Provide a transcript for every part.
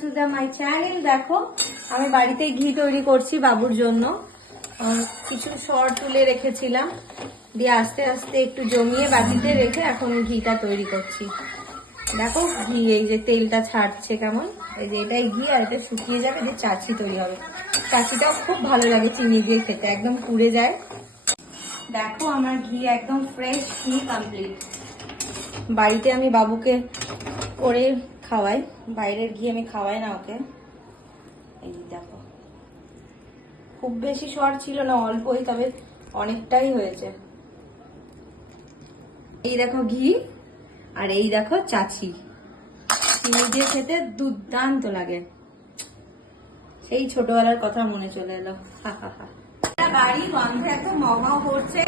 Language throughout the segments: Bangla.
To the my channel. দেখো আমি বাড়িতে ঘি তৈরি করছি বাবুর জন্য। কিছু সর তুলে রেখেছিলাম, দিয়ে আস্তে আস্তে একটু জমিয়ে বাটিতে রেখে এখন ঘিটা তৈরি করছি। দেখো ঘি, এই যে তেলটা ছাড়ছে কেমন, এই যে এটাই ঘি, আর এটা শুকিয়ে যাবে, যে চাচি তৈরি হবে। চাচিটাও খুব ভালো লাগে চিনি দিয়ে খেতে, একদম পুড়ে যায়। দেখো আমার ঘি একদম ফ্রেশ ঘি কমপ্লিট। বাড়িতে আমি বাবুকে করে খাওয়াই, বাইরের ঘি আমি খাওয়াই না ওকে। এই দেখো খুব বেশি সর ছিল না, অল্পই, তবে অনেকটাই হয়েছে। এই দেখো ঘি, আর এই দেখো চাচি, চিনি দিয়ে খেতে দুর্দান্ত লাগে। সেই ছোটবেলার কথা মনে চলে এলো। বাড়ি গন্ধে এত মাও করছে।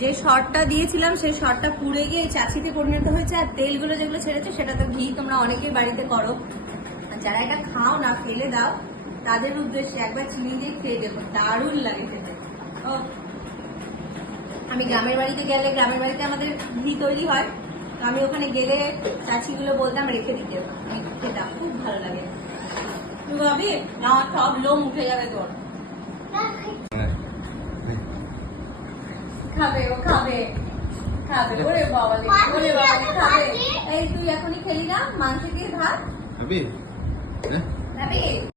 যে শর্টটা দিয়েছিলাম সেই শর্টটা পুড়ে গিয়ে চাচিতে পরিণত হয়েছে, আর তেলগুলো যেগুলো ছেড়েছে সেটা তো ঘি। তোমরা অনেকেই বাড়িতে করো, যারা এটা খাও না ফেলে দাও, তাদের উদ্দেশ্যে একবার চিনি দিয়ে খেয়ে দেখো, দারুণ লাগে খেতে। ও আমি গ্রামের বাড়িতে গেলে, গ্রামের বাড়িতে আমাদের ঘি তৈরি হয়, আমি ওখানে গেলে চাচিগুলো বলতাম রেখে দিতে, আমি খেতাম, খুব ভালো লাগে। তুই ভাবি আমার সব লোম উঠে যাবে তোর। খাবে ও, খাবে খাবে, ওরে বাবা ওরে বাবা খাবে। এই তুই এখনই খেলি না মাংস দিয়ে ভাত খাবি?